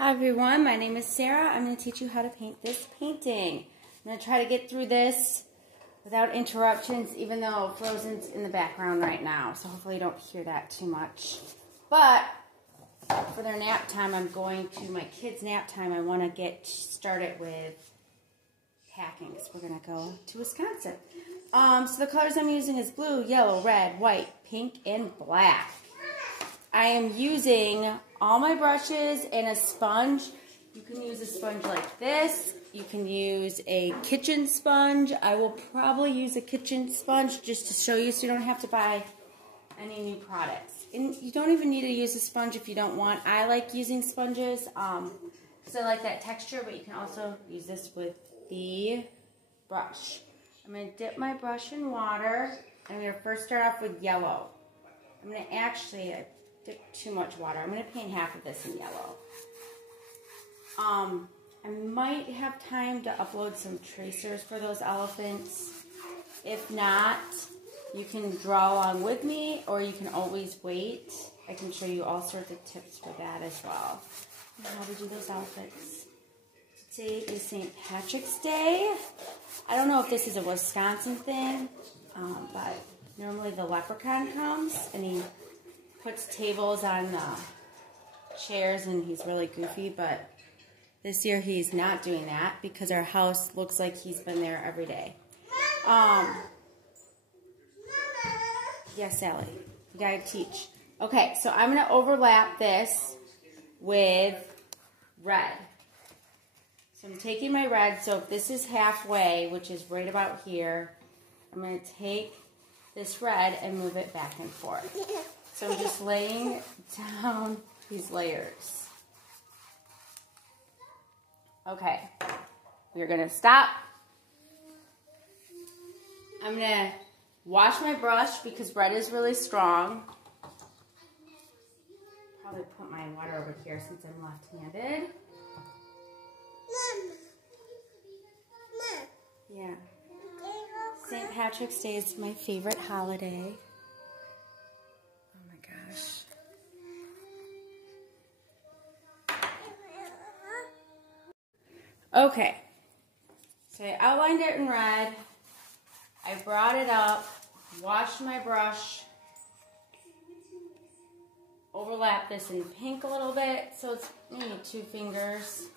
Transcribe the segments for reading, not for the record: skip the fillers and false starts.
Hi everyone, my name is Sarah. I'm going to teach you how to paint this painting. I'm going to try to get through this without interruptions, even though Frozen's in the background right now, so hopefully you don't hear that too much. But for their nap time, I'm going to, my kids' nap time, I want to get started with packing, so we're going to go to Wisconsin. So the colors I'm using is blue, yellow, red, white, pink, and black. I am using all my brushes and a sponge. You can use a sponge like this. You can use a kitchen sponge. I will probably use a kitchen sponge just to show you so you don't have to buy any new products. And you don't even need to use a sponge if you don't want. I like using sponges because I like that texture, but you can also use this with the brush. I'm going to dip my brush in water. I'm going to first start off with yellow. I'm going to actually dip too much water. I'm going to paint half of this in yellow. I might have time to upload some tracers for those elephants. If not, you can draw along with me, or you can always wait. I can show you all sorts of tips for that as well. And how to do those outfits. Today is St. Patrick's Day. I don't know if this is a Wisconsin thing, but normally the leprechaun comes and he puts tables on chairs and he's really goofy, but this year he's not doing that because our house looks like he's been there every day. Yes, Sally, you gotta teach. Okay, so I'm gonna overlap this with red. So I'm taking my red, so if this is halfway, which is right about here, I'm gonna take this red and move it back and forth. So I'm just laying down these layers. Okay, we're gonna stop. I'm gonna wash my brush because red is really strong. Probably put my water over here since I'm left-handed. Yeah. St. Patrick's Day is my favorite holiday. Oh my gosh. Okay. So I outlined it in red. I brought it up, washed my brush, overlap this in pink a little bit, so it's maybe 2 fingers.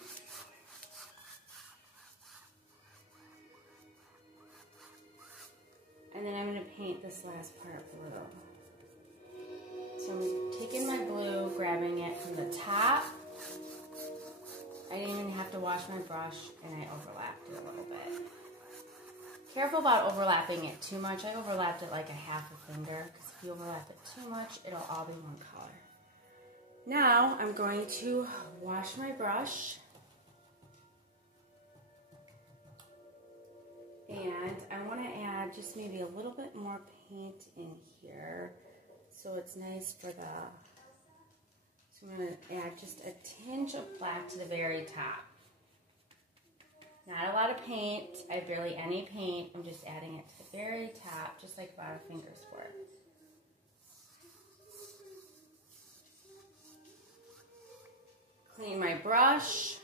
And then I'm going to paint this last part blue. So I'm taking my blue, grabbing it from the top. I didn't even have to wash my brush, and I overlapped it a little bit. Careful about overlapping it too much. I overlapped it like a half a finger, because if you overlap it too much, it'll all be one color. Now I'm going to wash my brush. And I want to add just maybe a little bit more paint in here so it's nice for the, so I'm going to add just a tinge of black to the very top. Not a lot of paint, I have barely any paint, I'm just adding it to the very top, just like about a finger's worth. Clean my brush.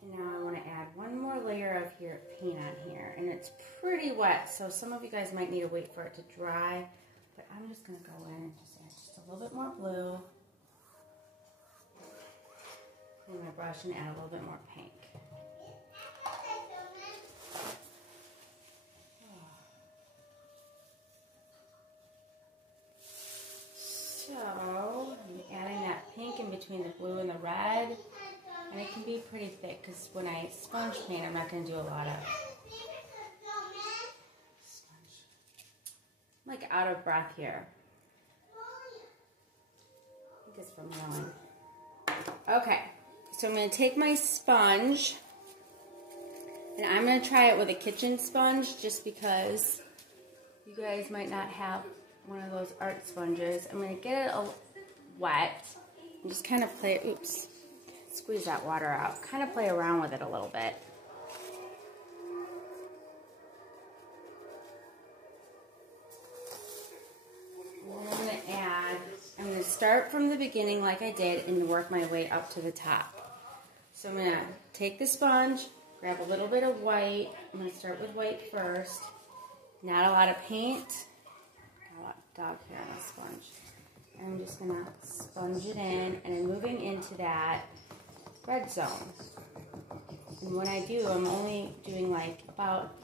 And now I want to add one more layer of paint on here, and it's pretty wet, so some of you guys might need to wait for it to dry, but I'm just going to go in and just add just a little bit more blue. Clean my brush and add a little bit more pink. So I'm adding that pink in between the blue and the red. And it can be pretty thick because when I sponge paint, I'm not going to do a lot of sponge. I'm like out of breath here. I think it's from yelling. Okay, so I'm going to take my sponge and I'm going to try it with a kitchen sponge just because you guys might not have one of those art sponges. I'm going to get it wet and just kind of play, squeeze that water out. Kind of play around with it a little bit. And then I'm going to start from the beginning like I did and work my way up to the top. So I'm going to take the sponge, grab a little bit of white. I'm going to start with white first. Not a lot of paint. Got a lot of dog hair on a sponge. And I'm just going to sponge it in, and I'm moving into that red zone. And when I do, I'm only doing like about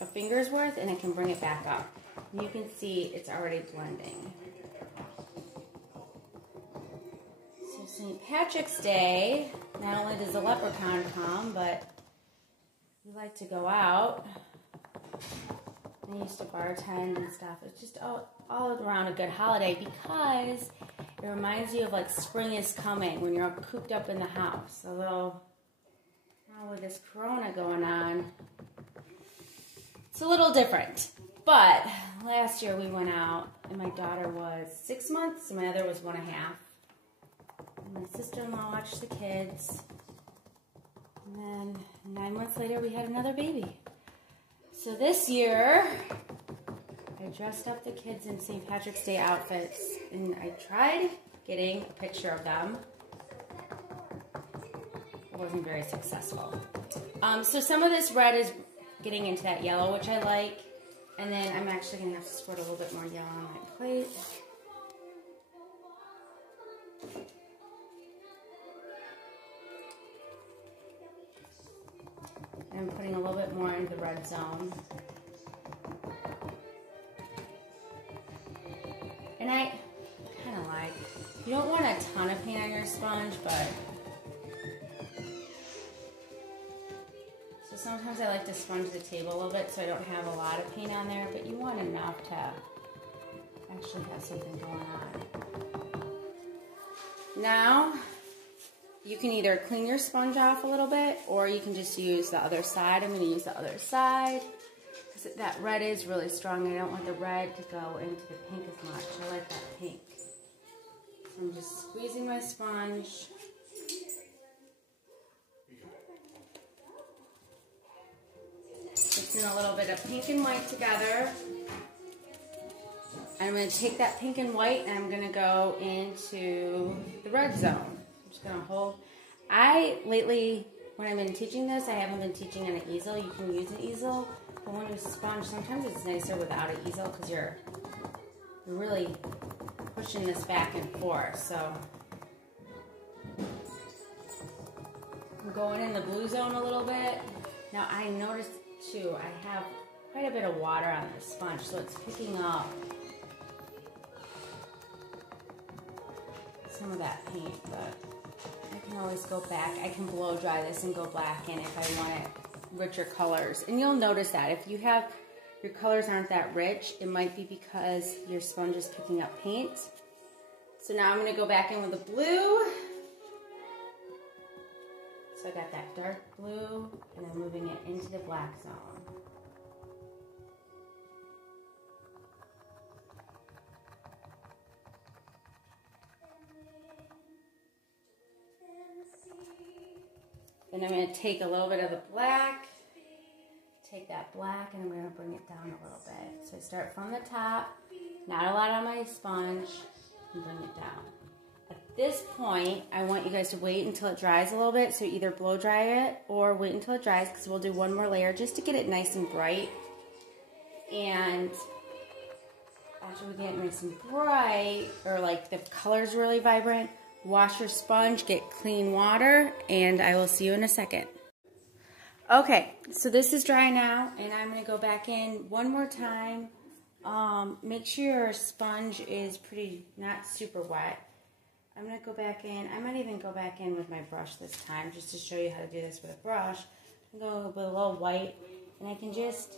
a finger's worth, and I can bring it back up. And you can see it's already blending. So St. Patrick's Day, not only does the leprechaun come, but we like to go out. I used to bartend and stuff. It's just all around a good holiday because it reminds you of like spring is coming when you're cooped up in the house. Although now with this corona going on, it's a little different. But last year we went out and my daughter was 6 months and my other was 1.5. And my sister-in-law watched the kids. And then 9 months later we had another baby. So this year, I dressed up the kids in St. Patrick's Day outfits, and I tried getting a picture of them. It wasn't very successful. So some of this red is getting into that yellow, which I like, and then I'm actually going to have to squirt a little bit more yellow on my plate. I'm putting a little bit more into the red zone. And I kind of like, you don't want a ton of paint on your sponge, but so sometimes I like to sponge the table a little bit so I don't have a lot of paint on there, but you want enough to actually have something going on. Now, you can either clean your sponge off a little bit, or you can just use the other side. I'm going to use the other side because that red is really strong. I don't want the red to go into the pink as much. I like that pink. So I'm just squeezing my sponge. Mixing a little bit of pink and white together. I'm going to take that pink and white and I'm going to go into the red zone. I'm just going to hold. Lately, when I've been teaching this, I haven't been teaching on an easel. You can use an easel, but when you sponge, sometimes it's nicer without an easel because you're really pushing this back and forth. So I'm going in the blue zone a little bit. Now I noticed too, I have quite a bit of water on the sponge, so it's picking up some of that paint, but I can always go back. I can blow dry this and go back in if I want it richer colors. And you'll notice that if you have your colors aren't that rich, it might be because your sponge is picking up paint. So now I'm going to go back in with the blue. So I got that dark blue and I'm moving it into the black zone. Then I'm going to take a little bit of the black, take that black, and I'm going to bring it down a little bit. So I start from the top, not a lot on my sponge, and bring it down. At this point, I want you guys to wait until it dries a little bit. So either blow dry it or wait until it dries because we'll do one more layer just to get it nice and bright. And after we get it nice and bright, or like the color's really vibrant, wash your sponge, get clean water, and I will see you in a second. Okay, so this is dry now, and I'm going to go back in one more time. Make sure your sponge is not super wet. I'm going to go back in. I might even go back in with my brush this time just to show you how to do this with a brush. I'm going to go with a little white, and I can just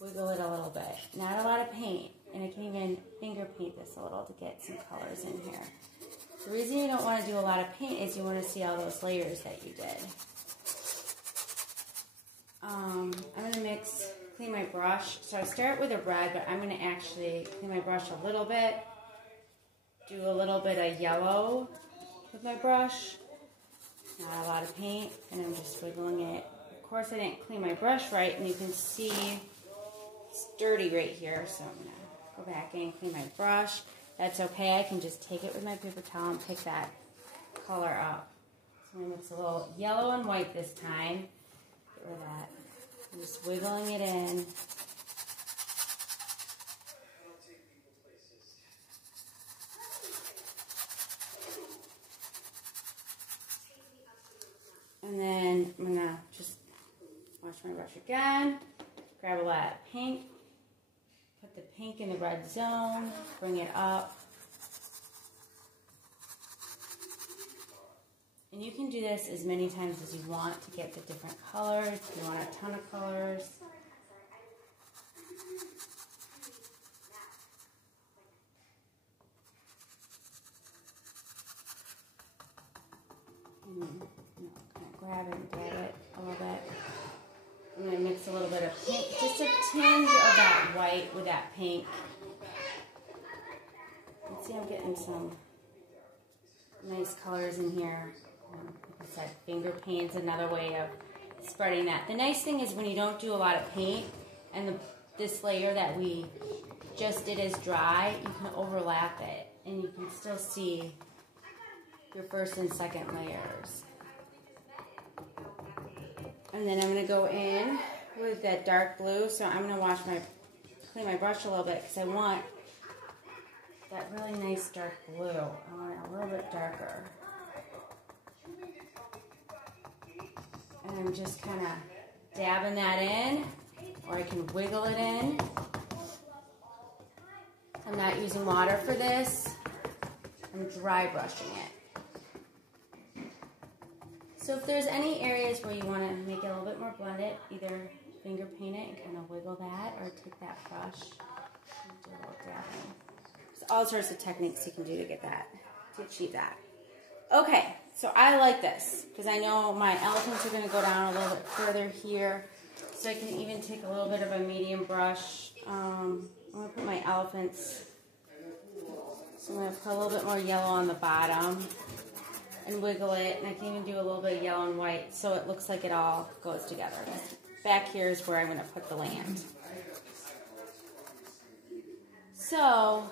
wiggle it a little bit. Not a lot of paint, and I can even finger paint this a little to get some colors in here. The reason you don't want to do a lot of paint is you want to see all those layers that you did. I'm going to clean my brush. So I start with a red, but I'm going to actually clean my brush a little bit. Do a little bit of yellow with my brush. Not a lot of paint, and I'm just wiggling it. Of course, I didn't clean my brush right, and you can see it's dirty right here. So I'm going to go back in and clean my brush. that's okay. I can just take it with my paper towel and pick that color up. So I'm going to mix a little yellow and white this time. Get rid of that. I'm just wiggling it in. And then I'm going to just wash my brush again, grab a lot of pink, put the pink in the red zone, bring it up. And you can do this as many times as you want to get the different colors. If you want a ton of colors. Grab it and dab it a little bit. I'm going to mix a little bit of pink, just a tinge of that white with that pink. Let's see, I'm getting some nice colors in here. Like I said, finger paint's another way of spreading that. The nice thing is when you don't do a lot of paint and this layer that we just did is dry, you can overlap it and you can still see your first and second layers. And then I'm going to go in with that dark blue. So I'm going to clean my brush a little bit because I want that really nice dark blue. I want it a little bit darker. And I'm just kind of dabbing that in, or I can wiggle it in. I'm not using water for this. I'm dry brushing it. So if there's any areas where you want to make it a little bit more blended, either finger paint it and kind of wiggle that, or take that brush and do a little dabbing. There's all sorts of techniques you can do to get that, to achieve that. Okay, so I like this because I know my elephants are going to go down a little bit further here. So I can even take a little bit of a medium brush. I'm going to put my elephants, so I'm going to put a little bit more yellow on the bottom and wiggle it, and I can even do a little bit of yellow and white so it looks like it all goes together. Back here is where I'm going to put the land. So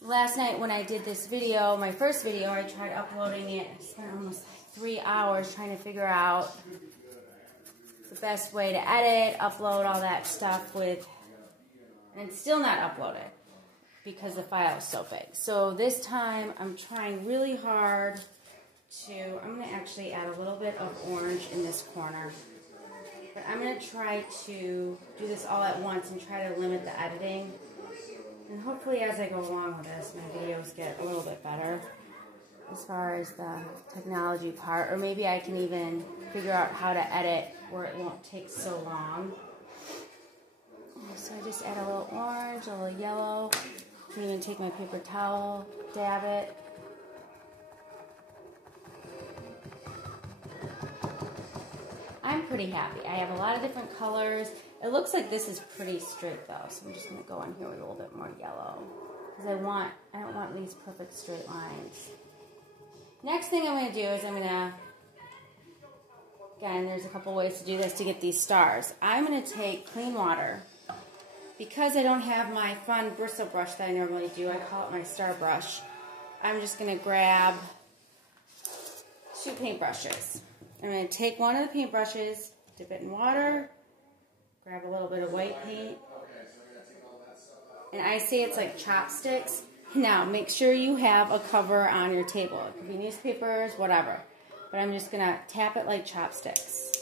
last night when I did this video, my first video, I tried uploading it. I spent almost 3 hours trying to figure out the best way to edit, upload all that stuff with, and it's still not uploaded because the file is so big. So this time I'm trying really hard I'm going to actually add a little bit of orange in this corner. But I'm going to try to do this all at once and try to limit the editing. And hopefully as I go along with this, my videos get a little bit better as far as the technology part. Or maybe I can even figure out how to edit where it won't take so long. So I just add a little orange, a little yellow. I can even take my paper towel, dab it. I'm pretty happy. I have a lot of different colors. It looks like this is pretty straight though, so I'm just going to go in here with a little bit more yellow because I don't want these perfect straight lines. Next thing I'm going to do is again, there's a couple ways to do this to get these stars. I'm going to take clean water. Because I don't have my fun bristle brush that I normally do, I call it my star brush. I'm just going to grab 2 paintbrushes. I'm going to take one of the paintbrushes, dip it in water, grab a little bit of white paint, and I say it's like chopsticks. Now, make sure you have a cover on your table. It could be newspapers, whatever. But I'm just going to tap it like chopsticks.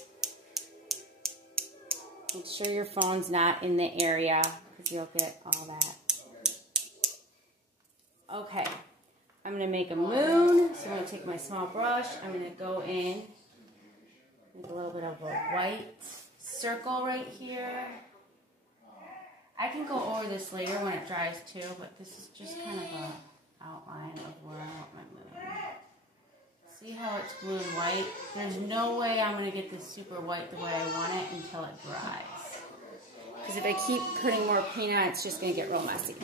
Make sure your phone's not in the area because you'll get all that. Okay, I'm going to make a moon. So I'm going to take my small brush. I'm going to go in with a little bit of a white circle right here. I can go over this later when it dries too, but this is just kind of an outline of where I want my moon. See how it's blue and white? There's no way I'm going to get this super white the way I want it until it dries. Because if I keep putting more paint on, it's just going to get real messy.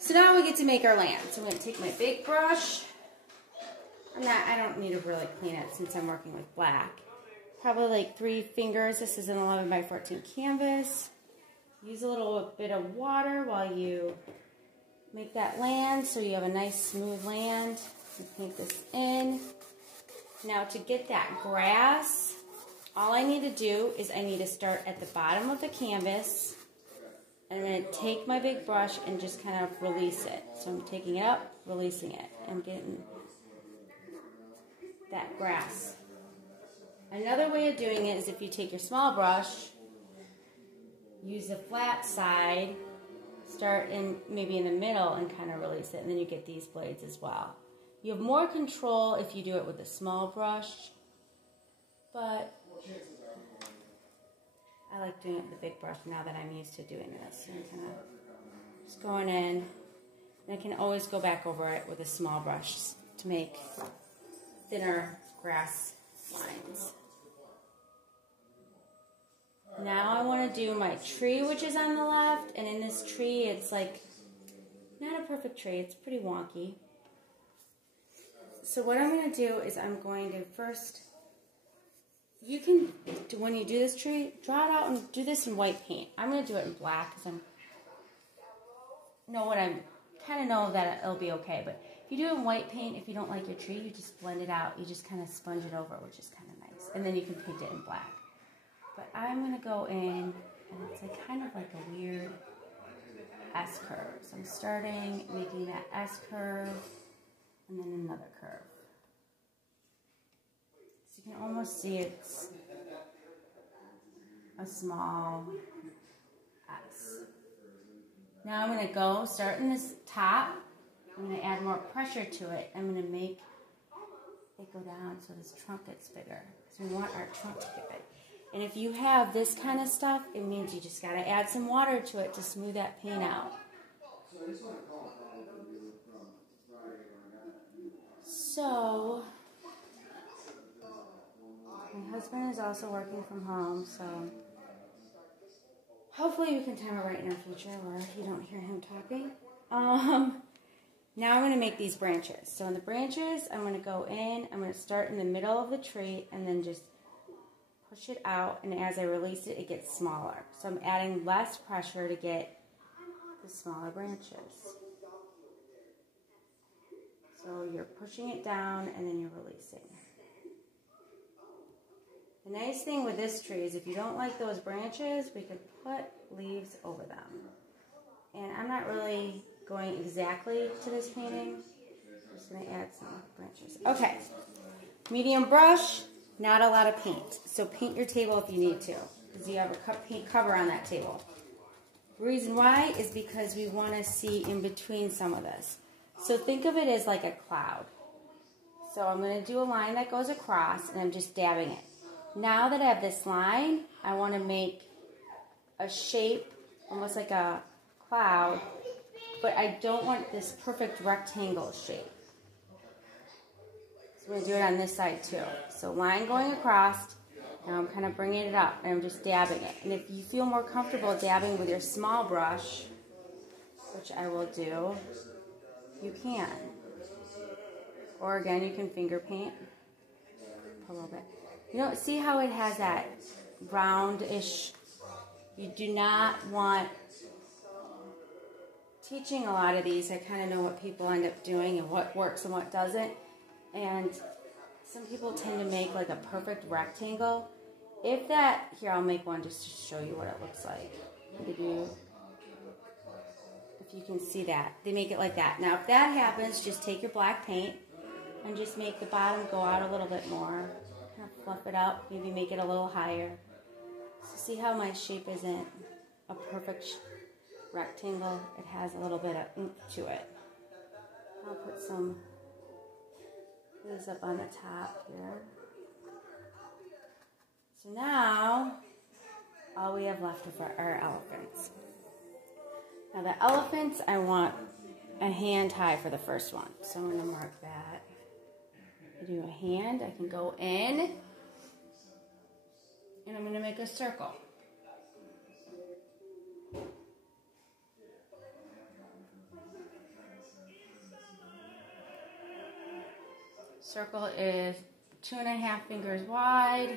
So now we get to make our land. So I'm going to take my big brush. I don't need to really clean it since I'm working with black. Probably like 3 fingers. This is an 11 by 14 canvas. Use a little bit of water while you make that land so you have a nice smooth land. You paint this in. Now to get that grass, all I need to do is I need to start at the bottom of the canvas. And I'm going to take my big brush and just kind of release it. So I'm taking it up, releasing it. I'm getting that grass. Another way of doing it is if you take your small brush, use the flat side, start in maybe in the middle and kind of release it, and then you get these blades as well. You have more control if you do it with a small brush, but I like doing it with a big brush now that I'm used to doing this. So I'm kind of just going in, and I can always go back over it with a small brush to make thinner grass lines. Now I want to do my tree, which is on the left, and in this tree it's like not a perfect tree, it's pretty wonky. So what I'm going to do is I'm going to first, you can, when you do this tree, draw it out and do this in white paint. I'm going to do it in black because kind of know that it'll be okay. But if you do it in white paint, if you don't like your tree, you just blend it out. You just kind of sponge it over, which is kind of nice. And then you can paint it in black. But I'm going to go in, and it's like kind of like a weird S curve. So I'm starting making that S curve, and then another curve. So you can almost see it's a small S. Now I'm going to start in this top. I'm going to add more pressure to it. I'm going to make it go down so this trunk gets bigger. Because we want our trunk to get big. And if you have this kind of stuff, it means you just got to add some water to it to smooth that paint out. So, my husband is also working from home, so hopefully we can time it right in our future where you don't hear him talking. Now I'm going to make these branches. So in the branches, I'm going to go in, I'm going to start in the middle of the tree and then just push it out, and as I release it, it gets smaller. So I'm adding less pressure to get the smaller branches. So you're pushing it down and then you're releasing. The nice thing with this tree is if you don't like those branches, we could put leaves over them. And I'm not really going exactly to this painting. I'm just going to add some branches. Okay, medium brush, not a lot of paint. So paint your table if you need to, because you have a paint cover on that table. The reason why is because we want to see in between some of this. So think of it as like a cloud. So I'm going to do a line that goes across, and I'm just dabbing it. Now that I have this line, I want to make a shape, almost like a cloud, but I don't want this perfect rectangle shape. So I'm going to do it on this side too. So line going across, now I'm kind of bringing it up, and I'm just dabbing it. And if you feel more comfortable dabbing with your small brush, which I will do, you can. Or again, you can finger paint a little bit. You know, see how it has that roundish. You do not want, teaching a lot of these, I kind of know what people end up doing and what works and what doesn't. And some people tend to make like a perfect rectangle. If that, here I'll make one just to show you what it looks like. If you can see that, they make it like that. Now if that happens, just take your black paint and just make the bottom go out a little bit more. Kind of fluff it up, maybe make it a little higher. So see how my shape isn't a perfect rectangle? It has a little bit of oomph to it. I'll put some leaves up on the top here. So now, all we have left are our elephants. Now the elephants, I want a hand high for the first one. So I'm going to mark that. I do a hand, I can go in, and I'm going to make a circle. Circle is 2.5 fingers wide,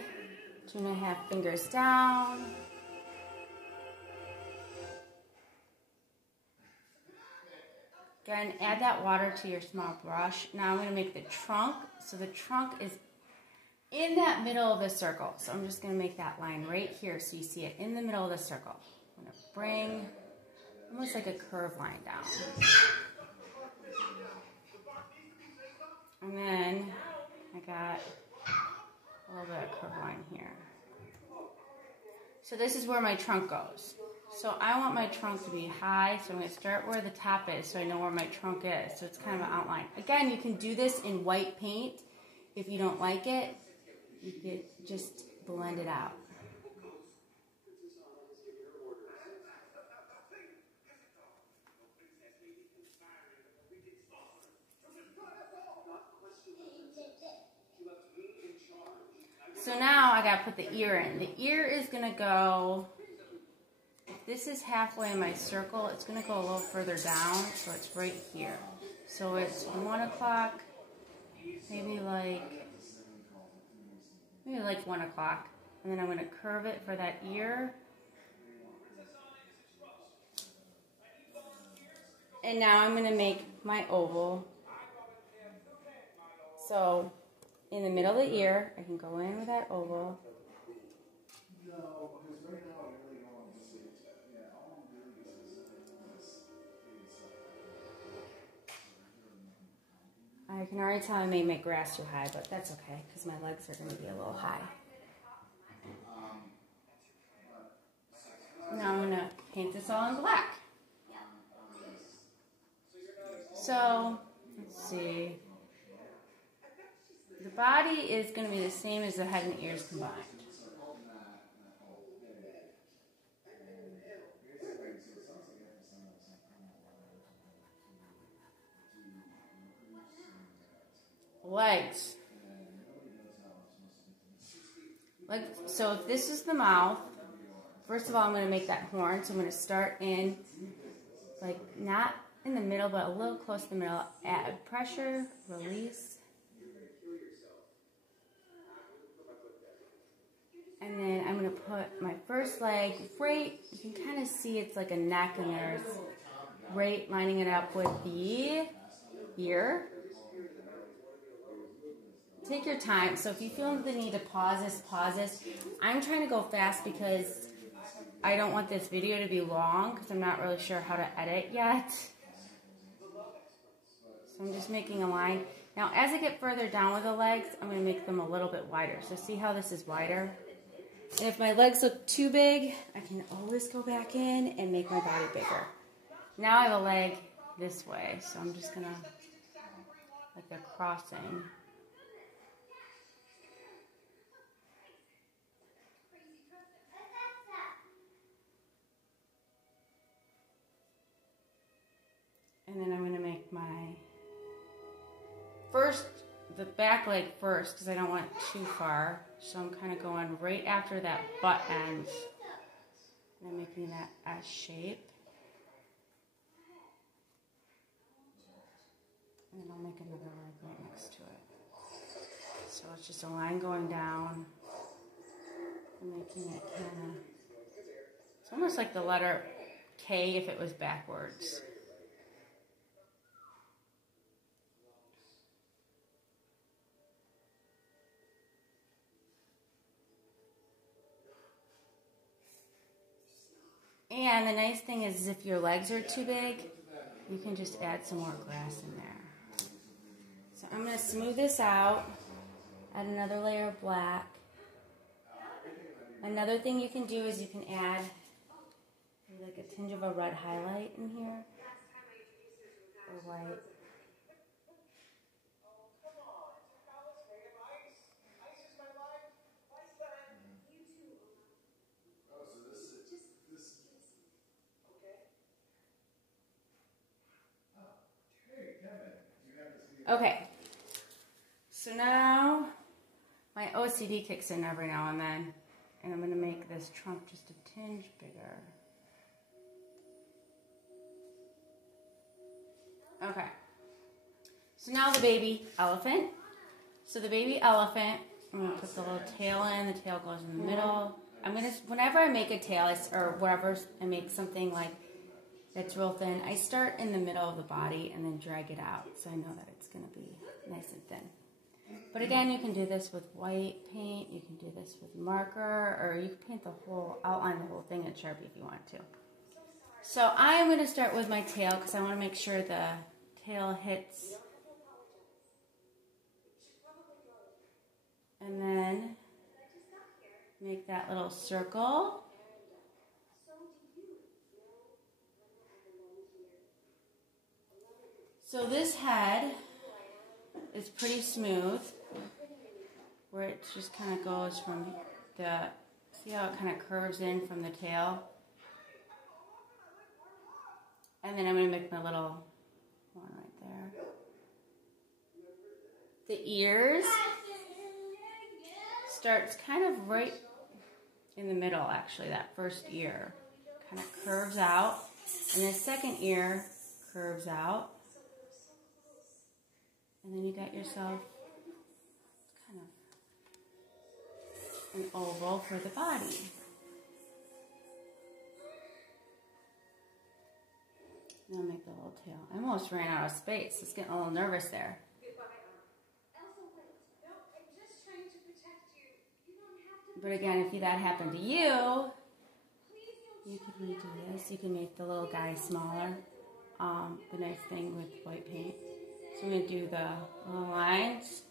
2.5 fingers down. Again, add that water to your small brush. Now I'm going to make the trunk. So the trunk is in that middle of the circle. So I'm just going to make that line right here so you see it in the middle of the circle. I'm going to bring almost like a curved line down. And then I got a little bit of curved line here. So this is where my trunk goes. So I want my trunk to be high, so I'm going to start where the top is so I know where my trunk is. So it's kind of an outline. Again, you can do this in white paint. If you don't like it, you could just blend it out. So now I got to put the ear in. The ear is going to go... This is halfway in my circle. It's going to go a little further down, so it's right here. So it's 1 o'clock, maybe like 1 o'clock. And then I'm going to curve it for that ear. And now I'm going to make my oval. So in the middle of the ear, I can go in with that oval. I can already tell I made my grass too high, but that's okay, because my legs are going to be a little high. Now I'm going to paint this all in black. So, let's see. The body is going to be the same as the head and ears combined. Legs. So if this is the mouth, first of all, I'm going to make that horn. So I'm going to start in, like, not in the middle, but a little close to the middle. Add pressure, release. And then I'm going to put my first leg right, you can kind of see it's like a neck, and there's right lining it up with the ear. Take your time. So if you feel the need to pause this, pause this. I'm trying to go fast because I don't want this video to be long because I'm not really sure how to edit yet. So I'm just making a line. Now as I get further down with the legs, I'm going to make them a little bit wider. So see how this is wider? And if my legs look too big, I can always go back in and make my body bigger. Now I have a leg this way, so I'm just going to, like they're crossing. And then I'm going to make my the back leg first because I don't want it too far. So I'm kind of going right after that butt end. And I'm making that S shape. And then I'll make another leg right next to it. So it's just a line going down. I'm making it kind of, it's almost like the letter K if it was backwards. And the nice thing is if your legs are too big, you can just add some more grass in there. So I'm going to smooth this out, add another layer of black. Another thing you can do is you can add like a tinge of a red highlight in here, or white. Okay, so now my OCD kicks in every now and then, and I'm going to make this trunk just a tinge bigger. Okay, so now the baby elephant. So the baby elephant, I'm going to put the little tail in, the tail goes in the middle. I'm going to, whenever I make a tail, or whatever, I make something like that's real thin. I start in the middle of the body and then drag it out, so I know that it's going to be nice and thin. But again, you can do this with white paint, you can do this with marker, or you can paint the whole, outline the whole thing in Sharpie if you want to. So I'm going to start with my tail because I want to make sure the tail hits. And then make that little circle. So this head is pretty smooth, where it just kind of goes from the, see how it kind of curves in from the tail? And then I'm going to make my little one right there. The ears starts kind of right in the middle, actually, that first ear. Kind of curves out. And the second ear curves out. And then you got yourself kind of an oval for the body. And I'll make the little tail. I almost ran out of space. I was getting a little nervous there. But again, if that happened to you, you could redo this. You can make the little guy smaller. The nice thing with white paint. So I'm going to do the little lines.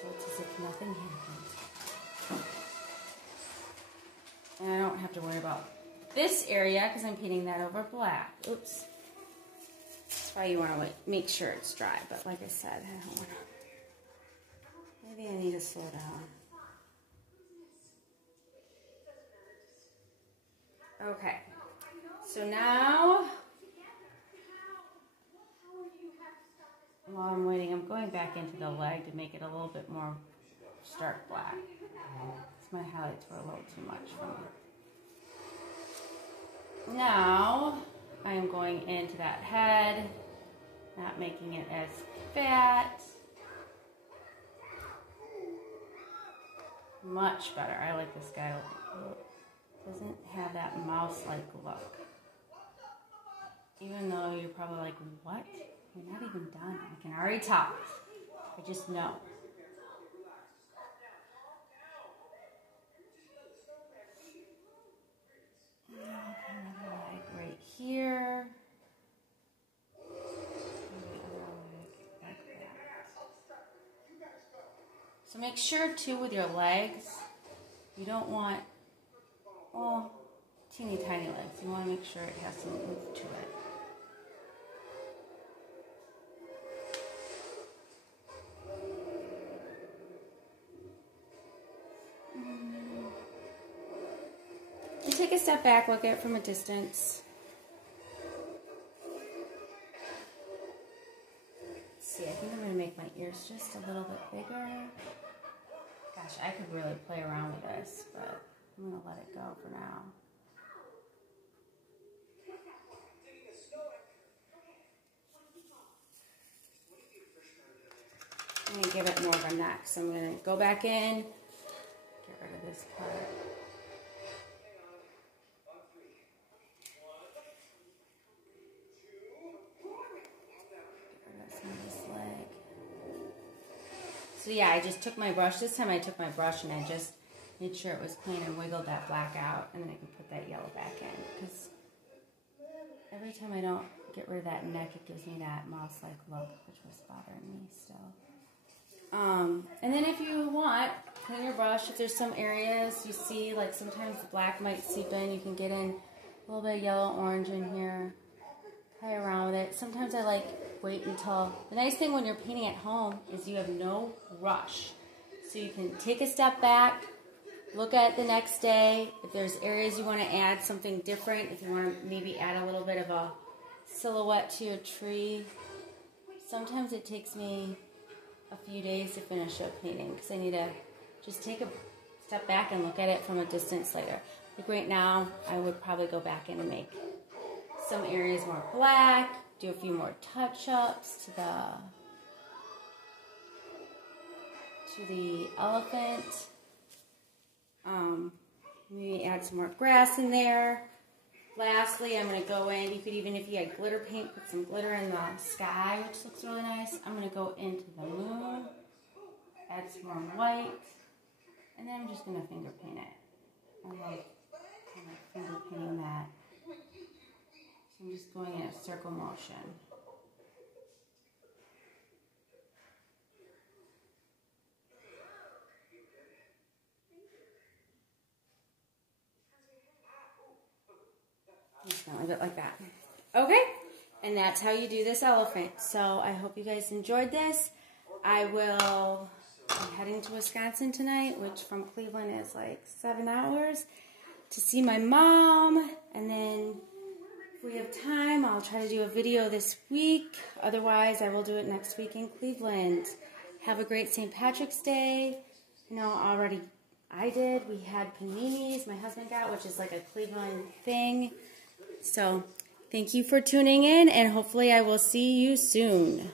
So it's as if nothing happened. And I don't have to worry about this area because I'm painting that over black. Oops. That's why you want to make sure it's dry. But like I said, I don't want to. Maybe I need to slow down. Okay. So now, while I'm waiting, I'm going back into the leg to make it a little bit more stark black. My highlights were a little too much for me. Now, I am going into that head, not making it as fat. Much better. I like this guy. Doesn't have that mouse-like look. Even though you're probably like, what? You're not even done. I can already tell. I just know. Another leg right here. Like that. So make sure too with your legs, you don't want, well, teeny tiny legs. You want to make sure it has some oomph to it. Take a step back, look at it from a distance. see, I think I'm going to make my ears just a little bit bigger. Gosh, I could really play around with this, but I'm going to let it go for now. I'm going to give it more of a neck, so I'm going to go back in, get rid of this part. So yeah, I just took my brush. This time I took my brush and I just made sure it was clean and wiggled that black out, and then I can put that yellow back in, because every time I don't get rid of that neck, it gives me that mouse-like look, which was bothering me still. And then if you want, clean your brush. If there's some areas you see, like sometimes the black might seep in, you can get in a little bit of yellow, orange in here. Play around with it. Sometimes I like wait until, the nice thing when you're painting at home is you have no rush. So you can take a step back, look at the next day. If there's areas you want to add something different, if you want to maybe add a little bit of a silhouette to your tree. Sometimes it takes me a few days to finish a painting because I need to just take a step back and look at it from a distance later. Like right now, I would probably go back in and make some areas more black, do a few more touch-ups to the elephant. Maybe add some more grass in there. Lastly, I'm going to go in, you could even, if you had glitter paint, put some glitter in the sky, which looks really nice. I'm going to go into the moon, add some more white, and then I'm just going to finger paint it. I love kind of finger painting that. So I'm just going in a circle motion. I'm just going to leave it like that. Okay, and that's how you do this elephant. So I hope you guys enjoyed this. I will be heading to Wisconsin tonight, which from Cleveland is like 7 hours, to see my mom, and then if we have time, I'll try to do a video this week. Otherwise, I will do it next week in Cleveland. Have a great St. Patrick's Day. You know, already I did. We had paninis my husband got, which is like a Cleveland thing. So, thank you for tuning in, and hopefully I will see you soon.